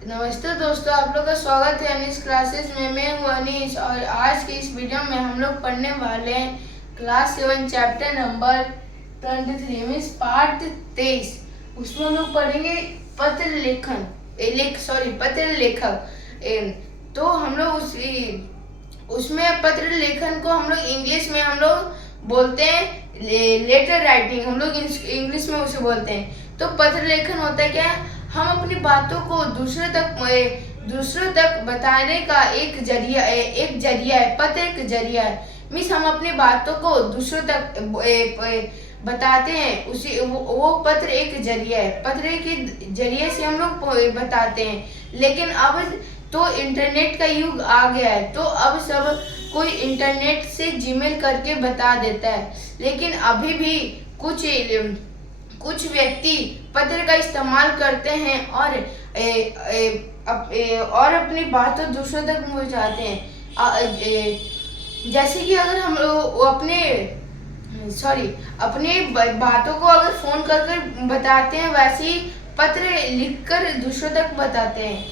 नमस्ते दोस्तों, आप लोग का स्वागत है अनीस क्लासेस में। मैं हूँ अनीस और आज के इस वीडियो में हम लोग पढ़ने वाले हैं class 7 chapter number 23 means part 23। उसमें हम लोग पढ़ेंगे पत्र लेखन पत्र लेखक। तो हम लोग उसमें पत्र लेखन को हम लोग इंग्लिश में हम लोग बोलते हैं लेटर राइटिंग, हम लोग इंग्लिश में उसे बोलते हैं। तो पत्र लेखन होता है क्या? हम अपनी बातों को दूसरों तक बताने का एक जरिया है। पत्र एक जरिया है, मीन्स हम अपनी बातों को दूसरों तक बताते हैं। वो पत्र एक जरिया है। पत्र के जरिए से हम लोग बताते हैं। लेकिन अब तो इंटरनेट का युग आ गया है, तो अब सब कोई इंटरनेट से जीमेल करके बता देता है। लेकिन अभी भी कुछ व्यक्ति पत्र का इस्तेमाल करते हैं और अपनी बातों दूसरों तक पहुंचाते हैं। जैसे कि अगर हम लोग अपने बातों को अगर फोन कर बताते हैं, वैसे ही पत्र लिखकर दूसरों तक बताते हैं,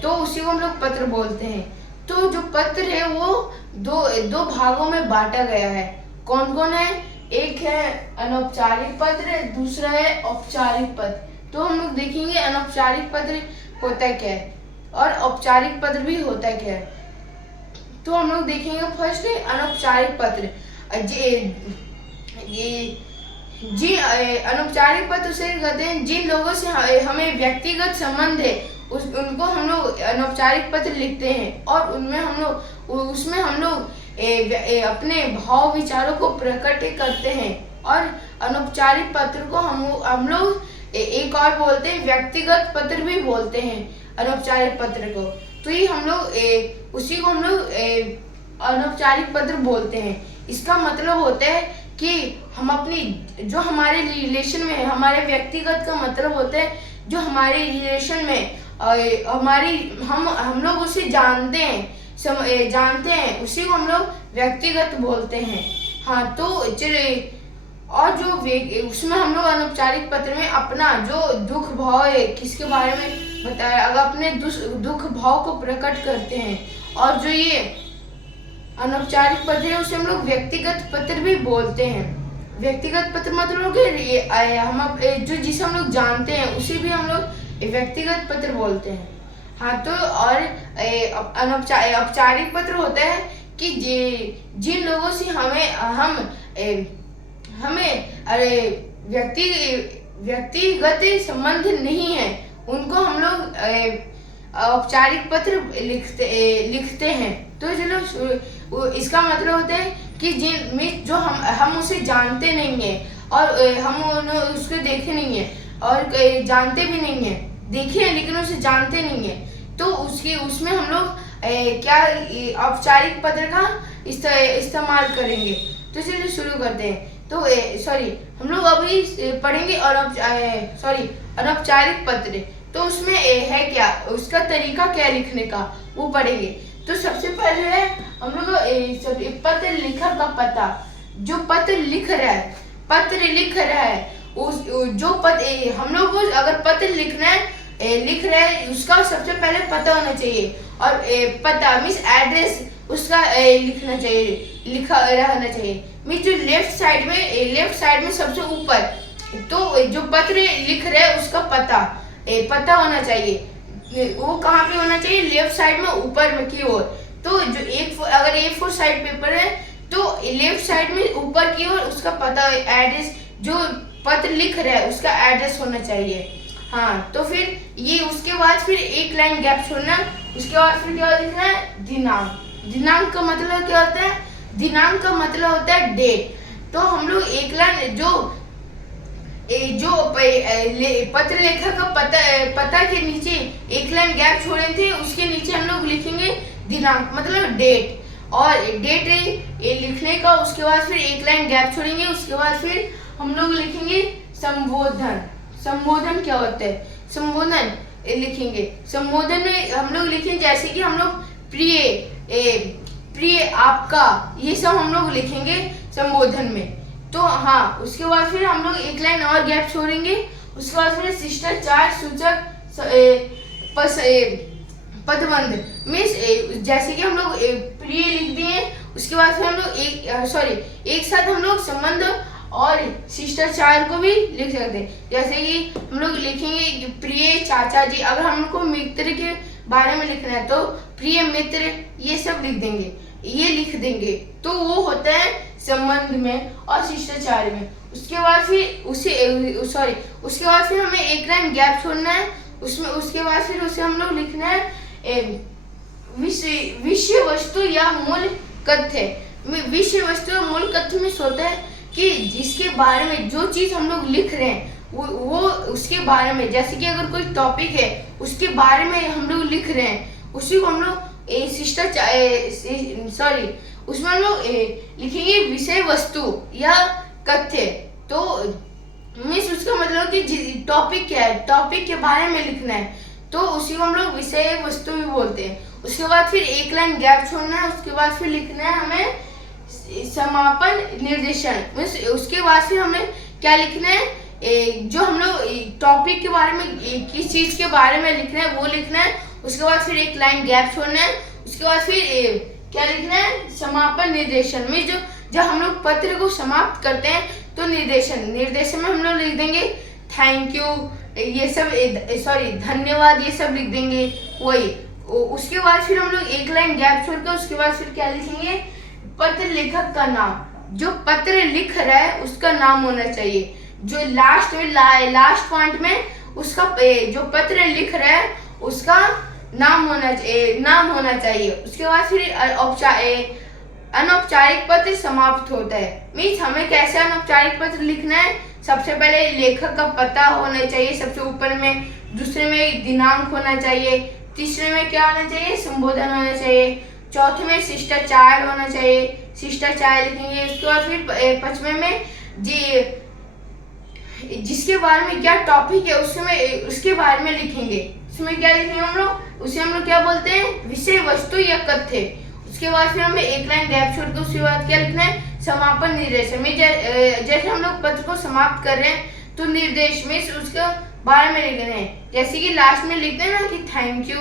तो उसी को हम लोग पत्र बोलते हैं। तो जो पत्र है वो दो भागों में बांटा गया है। कौन कौन है? एक है अनौपचारिक पत्र, दूसरा है औपचारिक पत्र। तो हम लोग देखेंगे अनौपचारिक पत्र होता क्या है और औपचारिक पत्र भी होता क्या है। तो हम लोग देखेंगे फर्स्ट है अनौपचारिक पत्र। जी अनौपचारिक पत्र उसे कहते हैं जिन लोगों से हमें व्यक्तिगत संबंध है, उनको हम लोग अनौपचारिक पत्र लिखते हैं और उसमें हम लोग अपने भाव विचारों को प्रकट करते हैं। और अनौपचारिक पत्र को हम लोग एक और बोलते हैं, व्यक्तिगत पत्र भी बोलते हैं अनौपचारिक पत्र को। तो ये हम लोग उसी को हम लोग अनौपचारिक पत्र बोलते हैं। इसका मतलब होता है कि हम अपनी जो हमारे रिलेशन में है, हमारे व्यक्तिगत का मतलब होता है जो हमारे रिलेशन में हम लोग उसे जानते हैं, उसी को हम लोग व्यक्तिगत बोलते हैं। हाँ, तो और जो उसमें हम लोग अनौपचारिक पत्र में अपना जो दुख भाव है, किसके बारे में बताया, अगर अपने दुख भाव को प्रकट करते हैं। और जो ये अनौपचारिक पत्र है उसे हम लोग व्यक्तिगत पत्र भी बोलते हैं। व्यक्तिगत पत्र मतलब जो जिसे हम लोग जानते हैं उसे भी हम लोग व्यक्तिगत पत्र बोलते हैं। हाँ, तो और औपचारिक पत्र होता है कि जिन लोगों से हमें व्यक्तिगत संबंध नहीं है, उनको हम लोग औपचारिक पत्र लिखते हैं। तो चलो, इसका मतलब होता है कि जो हम उसे जानते नहीं है और हम उसको देखे नहीं है और जानते भी नहीं है, देखे हैं लेकिन उसे जानते नहीं है। तो उसमें हम लोग क्या औपचारिक पत्र का इस्तेमाल करेंगे। तो चलिए शुरू करते हैं। तो हम लोग अभी पढ़ेंगे अनौपचारिक पत्र। तो उसमें है क्या, उसका तरीका क्या लिखने का, वो पढ़ेंगे। तो सबसे पहले है हम लोग पत्र लिखक का पता। जो पत्र लिख रहा है हम लोग को अगर पत्र लिख रहा है उसका सबसे पहले पता होना चाहिए। और पता मीन्स एड्रेस उसका लिखा रहना चाहिए। मीन्स जो लेफ्ट साइड में सबसे ऊपर, तो जो पत्र लिख रहा है उसका पता होना चाहिए। वो कहाँ पे होना चाहिए? लेफ्ट साइड में ऊपर में की ओर। तो जो अगर A4 साइड पेपर है तो लेफ्ट साइड में ऊपर की ओर उसका पता, एड्रेस, जो पत्र लिख रहा है उसका एड्रेस होना चाहिए। हाँ, तो फिर ये उसके बाद फिर एक लाइन गैप छोड़ना। उसके बाद फिर क्या लिखना है? दिनांक का मतलब क्या होता है? दिनांक का मतलब होता है डेट। तो हम लोग एक लाइन जो पत्र लेखक का पता के नीचे एक लाइन गैप छोड़े थे, उसके नीचे हम लोग लिखेंगे दिनांक मतलब डेट। और डेट लिखने का उसके बाद फिर एक लाइन गैप छोड़ेंगे। उसके बाद फिर हम लोग लिखेंगे संबोधन क्या होता है? संबोधन लिखेंगे। संबोधन में हम लोग लिखेंगे जैसे कि हम लोग प्रिय आपका, ये सब हम लोग लिखेंगे संबोधन में। तो हाँ, उसके बाद फिर हम लोग एक लाइन और गैप छोड़ेंगे। उसके बाद फिर शिष्टाचार सूचक पदबंध मीन्स जैसे कि हम लोग प्रिय लिख दिए, उसके बाद फिर हम लोग एक साथ हम लोग संबंध और शिष्टाचार को भी लिख सकते हैं। जैसे कि हम लोग लिखेंगे कि प्रिय चाचा जी, अगर हमको मित्र के बारे में लिखना है तो प्रिय मित्र ये सब लिख देंगे, ये लिख देंगे, तो वो होता है संबंध में और शिष्टाचार में। उसके बाद फिर उसके बाद फिर हमें एक लाइन गैप छोड़ना है, उसमें उसके बाद फिर उसे हम लोग लिखना है विषय वस्तु या मूल कथ्य। विषय वस्तु या मूल कथ्य में होता है कि जिसके बारे में जो चीज हम लोग लिख रहे हैं वो उसके बारे में, जैसे कि अगर कोई टॉपिक है उसके बारे में हम लोग लिख रहे हैं, उसी को हम लोग उसमें हम लोग लिखेंगे विषय वस्तु या कथ्य। तो मीन्स उसका मतलब कि टॉपिक क्या है, टॉपिक के बारे में लिखना है, तो उसी को हम लोग विषय वस्तु भी बोलते हैं। उसके बाद फिर एक लाइन गैप छोड़ना है, उसके बाद फिर लिखना है हमें समापन निर्देशन। मीन्स उसके बाद फिर हमें क्या लिखना है, जो हम लोग टॉपिक के बारे में किस चीज के बारे में लिखना है वो लिखना है। उसके बाद फिर एक लाइन गैप छोड़ना है, उसके बाद फिर क्या लिखना है, समापन निर्देशन में जब हम लोग पत्र को समाप्त करते हैं तो निर्देशन में हम लोग लिख देंगे थैंक यू, ये सब धन्यवाद, ये सब लिख देंगे वही। उसके बाद फिर हम लोग एक लाइन गैप छोड़कर उसके बाद फिर क्या लिखेंगे, पत्र लेखक का नाम, जो पत्र लिख रहा है उसका नाम होना चाहिए, जो लास्ट पॉइंट में उसका जो पत्र लिख रहा है उसका नाम होना चाहिए। उसके बाद फिर अनौपचारिक पत्र समाप्त होता है। मीन्स हमें कैसे अनौपचारिक पत्र लिखना है, सबसे पहले लेखक का पता होना चाहिए सबसे ऊपर में, दूसरे में दिनांक होना चाहिए, तीसरे में क्या होना चाहिए, संबोधन होना चाहिए, चौथे में शिष्टाचार होना चाहिए, शिष्टाचार लिखेंगे। उसके बाद फिर पांचवें में जिसके बारे में क्या टॉपिक है उसके बारे में लिखेंगे। उसमें क्या लिखेंगे हम लोग, उसे हम लोग क्या बोलते हैं, विषय वस्तु या कथ्य। उसके बाद फिर हमें एक लाइन गैप छोड़कर उसके बाद क्या लिखना है, समापन निर्देश में। जैसे हम लोग पत्र को समाप्त कर रहे हैं तो निर्देश में उसके बारे में लिखना है, जैसे कि लास्ट में लिखते हैं ना कि थैंक यू,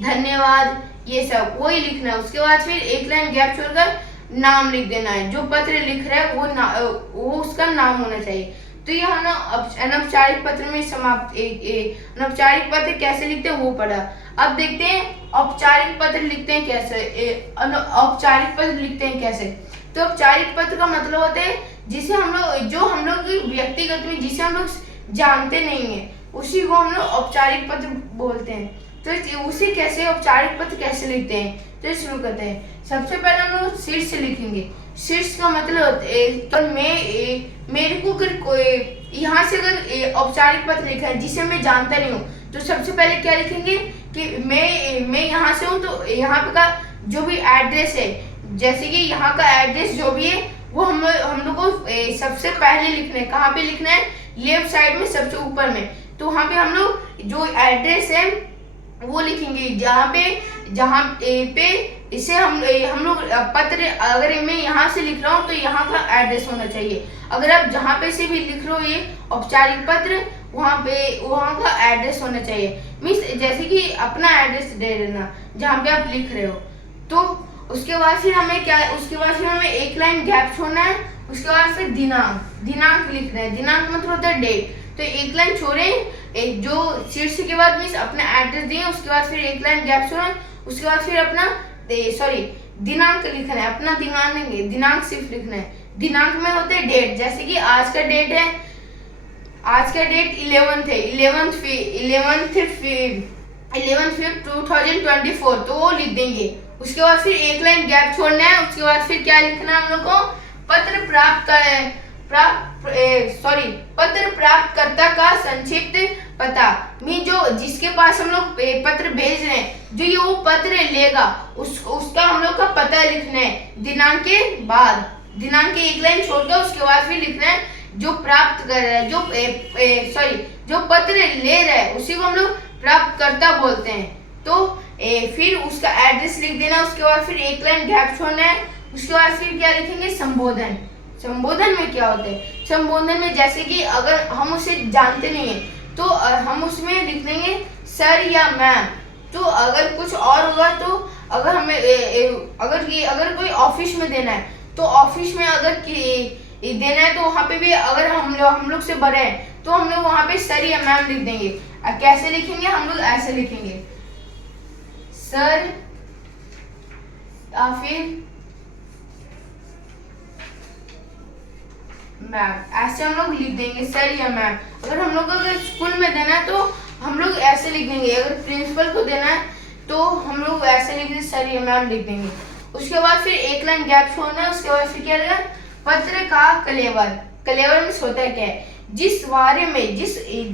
धन्यवाद, ये सब वही लिखना है। उसके बाद फिर एक लाइन गैप छोड़कर नाम लिख देना है, जो पत्र लिख रहा है वो उसका नाम होना चाहिए। तो ये हम अनौपचारिक पत्र में अनौपचारिक पत्र कैसे लिखते हैं वो पढ़ा। अब देखते हैं औपचारिक पत्र लिखते हैं कैसे, औपचारिक पत्र लिखते हैं कैसे। तो औपचारिक पत्र का मतलब होता है जिसे हम लोग व्यक्तिगत में जिसे हम लोग जानते नहीं है उसी को हम लोग औपचारिक पत्र बोलते हैं। तो उसे कैसे औपचारिक पत्र कैसे लिखते हैं, तो शुरू करते हैं। सबसे पहले हम लोग शीर्ष लिखेंगे। शीर्ष का मतलब मेरे को अगर यहाँ से अगर औपचारिक पत्र लिखा है जिसे मैं जानता नहीं हूँ तो सबसे पहले क्या लिखेंगे कि मैं यहाँ से हूँ, तो यहाँ पे का जो भी एड्रेस है, जैसे कि यहाँ का एड्रेस जो भी है वो हम लोग को सबसे पहले लिखना है। कहाँ पे लिखना है, लेफ्ट साइड में सबसे ऊपर में। तो वहाँ पे हम लोग जो एड्रेस है वो लिखेंगे, जहाँ पे इसे हम लोग पत्र, अगर मैं यहाँ से लिख रहा हूँ तो यहाँ का एड्रेस होना चाहिए। अगर आप जहाँ पे से भी लिख रहे हो ये औपचारिक पत्र, वहाँ का एड्रेस होना चाहिए। मीन्स जैसे कि अपना एड्रेस दे देना जहाँ पे आप लिख रहे हो। तो उसके बाद फिर हमें एक लाइन गैप छोड़ना है। उसके बाद फिर दिनांक लिखना है। दिनांक मतलब होता है डेट। तो एक लाइन छोड़े, जो शीर्ष के बाद मीन्स अपना एड्रेस दिए, उसके बाद फिर एक लाइन गैप छोड़े, उसके बाद फिर अपना दिनांक लिखना है। अपना दिनांक नहीं, दिनांक सिर्फ लिखना है। दिनांक में होते हैं डेट, जैसे कि आज का डेट 11th है, 11/5/2024, तो वो लिख देंगे। उसके बाद फिर एक लाइन गैप छोड़ना है। उसके बाद फिर क्या लिखना है हम लोग को, पत्र प्राप्तकर्ता का संक्षिप्त पता। जो जिसके पास हम लोग पत्र भेज रहे हैं, जो ये वो पत्र लेगा उसका हम लोग का पता लिखना है। दिनांक के बाद एक लाइन छोड़कर उसके बाद फिर लिखना है जो प्राप्त कर रहा है, जो पत्र ले रहा है उसी को हम लोग प्राप्तकर्ता बोलते हैं। तो फिर उसका एड्रेस लिख देना। उसके बाद फिर एक लाइन गैप छोड़ना है। उसके बाद फिर क्या लिखेंगे, संबोधन में क्या होता है, संबोधन में जैसे कि अगर हम उसे जानते नहीं है तो हम उसमें लिख देंगे सर या मैम। तो अगर कुछ और होगा तो अगर हमें अगर कोई ऑफिस में देना है तो ऑफिस में अगर देना है तो वहाँ पे भी अगर हम लोग से बड़े हैं तो हम लोग वहाँ पे सर या मैम लिख देंगे। कैसे लिखेंगे? हम लोग ऐसे लिखेंगे, सर या फिर मैम, ऐसे हम लोग लिख देंगे, सर या मैम। अगर स्कूल में देना है तो हम लोग ऐसे लिख देंगे, अगर प्रिंसिपल को देना है तो हम लोग ऐसे लिख देंगे, सर या मैम लिख देंगे। उसके बाद फिर एक लाइन गैप छोड़ना है। उसके बाद फिर क्या रहेगा? पत्र का कलेवर। कलेवर में होता है क्या है? जिस बारे में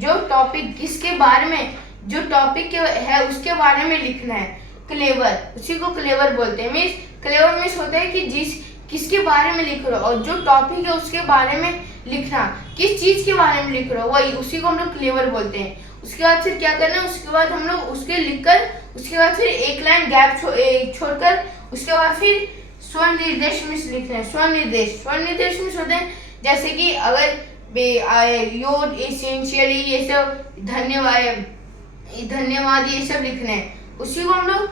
जो टॉपिक किसके बारे में जो टॉपिक है उसके बारे में लिखना है, कलेवर, उसी को कलेवर बोलते हैं। मीन्स कलेवर में होता है कि किसके बारे में लिख रहे हो और जो टॉपिक है उसके बारे में लिखना, किस चीज के बारे में लिख रहे हो वही, उसी को हम लोग क्लेवर बोलते हैं। उसके बाद फिर क्या करना है? उसके बाद हम लोग उसके लिखकर उसके बाद फिर एक लाइन गैप छोड़कर उसके बाद फिर स्वनिर्देश में लिखना है। स्वनिर्देश में होते हैं जैसे कि अगर योर एसेंशियली ये सब धन्यवाद ये सब लिखने हैं, उसी को हम लोग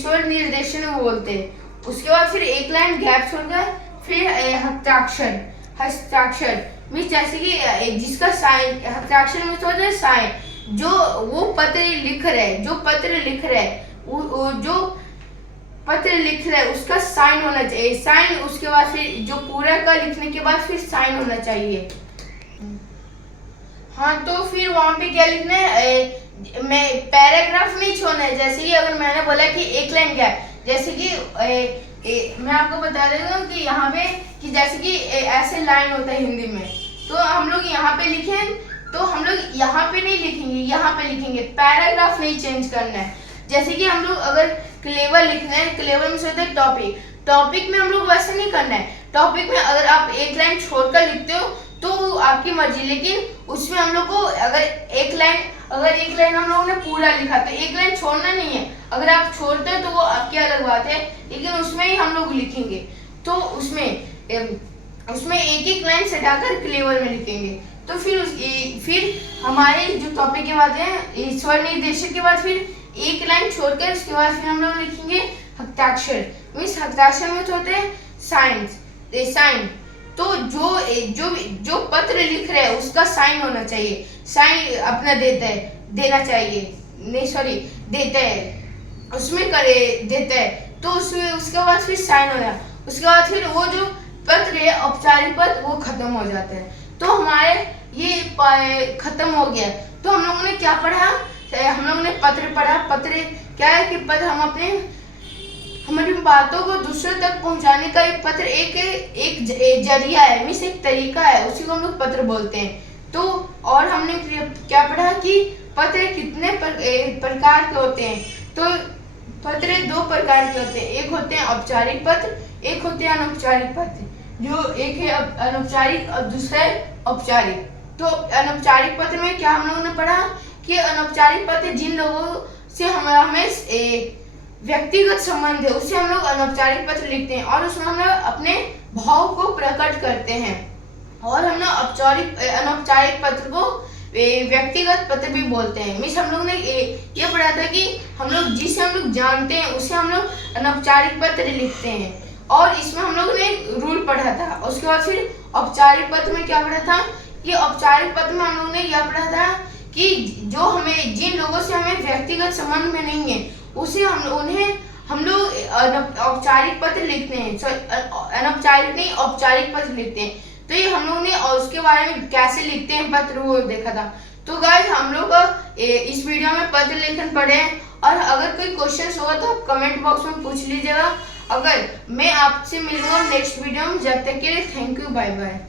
स्वनिर्देशन बोलते हैं। उसके बाद फिर एक लाइन गैप छोड़कर फिर हस्ताक्षर मीन्स जैसे कि जिसका साइन, हस्ताक्षर में होता है साइन, जो वो पत्र लिख रहे हैं उसका साइन होना चाहिए। साइन उसके बाद फिर जो पूरा का लिखने के बाद फिर साइन होना चाहिए। हाँ, तो फिर वहाँ पे क्या लिखना है? मैं पैराग्राफ नहीं छोड़ना है। जैसे कि अगर मैंने बोला कि एक लाइन गैप, जैसे कि मैं आपको बता देता हूँ कि यहाँ पे कि जैसे कि ऐसे लाइन होता है हिंदी में, तो हम लोग यहाँ पे लिखें तो हम लोग यहाँ पे नहीं लिखेंगे, यहाँ पे लिखेंगे। पैराग्राफ नहीं चेंज करना है। जैसे कि हम लोग अगर क्लेवर लिखना है, क्लेवर में से होता है टॉपिक में हम लोग वैसे नहीं करना है। टॉपिक में अगर आप एक लाइन छोड़कर लिखते हो तो आपकी मर्जी, लेकिन उसमें हम लोग को अगर एक लाइन हम लोगों ने पूरा लिखा तो एक लाइन छोड़ना नहीं है। अगर आप छोड़ते हो तो वो आपकी अलग बात है, लेकिन उसमें ही हम लोग लिखेंगे। तो उसमें एक लाइन सटाकर क्लेवर में लिखेंगे। तो फिर हमारे जो टॉपिक के बाद है स्वनिर्देशक के बाद फिर एक लाइन छोड़कर उसके बाद फिर हम लोग लिखेंगे हस्ताक्षर। मीन्स हस्ताक्षर में होते हैं साइन। तो जो पत्र लिख रहे हैं उसका साइन होना चाहिए। साइन अपना देना चाहिए, नहीं सॉरी देता है, उसमें देता है। तो उसके बाद फिर साइन हो जाए। उसके बाद फिर वो जो पत्र है औपचारिक पत्र वो खत्म हो जाता है। तो हमारे ये खत्म हो गया। तो हम लोगों ने क्या पढ़ा? हम लोगों ने पत्र पढ़ा। पत्र क्या है कि पत्र हमारी बातों को दूसरों तक पहुंचाने का एक पत्र एक जरिया है, मीन्स एक तरीका है, उसी को हम लोग पत्र बोलते हैं। तो और हमने क्या पढ़ा कि पत्र कितने प्रकार के होते हैं? तो पत्र 2 प्रकार के होते हैं, एक होते हैं औपचारिक पत्र, एक होते हैं अनौपचारिक पत्र। जो एक है अनौपचारिक और दूसरा है औपचारिक। तो अनौपचारिक पत्र में क्या हम लोगों ने पढ़ा कि अनौपचारिक पत्र जिन लोगों से हमें व्यक्तिगत संबंध है उसे हम लोग अनौपचारिक पत्र लिखते हैं और उसमें हम लोग अपने भाव को प्रकट करते हैं। और हम लोग अनौपचारिक पत्र को व्यक्तिगत पत्र भी बोलते हैं। मीन्स हम लोग ने ये पढ़ा था कि हम लोग जिसे हम लोग जानते हैं उसे हम लोग अनौपचारिक पत्र लिखते हैं। और इसमें हम लोगों ने रूल पढ़ा था। उसके बाद फिर औपचारिक पत्र में क्या पढ़ा था कि औपचारिक पत्र में हम लोगों ने यह पढ़ा था कि जिन लोगों से हमें व्यक्तिगत संबंध में नहीं है उसे हम लोग औपचारिक पत्र लिखते हैं। अनौपचारिक नहीं, औपचारिक पत्र लिखते हैं। तो ये हम लोगों ने और उसके बारे में कैसे लिखते हैं पत्र वो देखा था। तो गाइस हम लोग इस वीडियो में पत्र लेखन पढ़े हैं। और अगर कोई क्वेश्चन होगा तो आप कमेंट बॉक्स में पूछ लीजिएगा। अगर मैं आपसे मिलूंगा नेक्स्ट वीडियो में, जब तक के लिए थैंक यू, बाय बाय।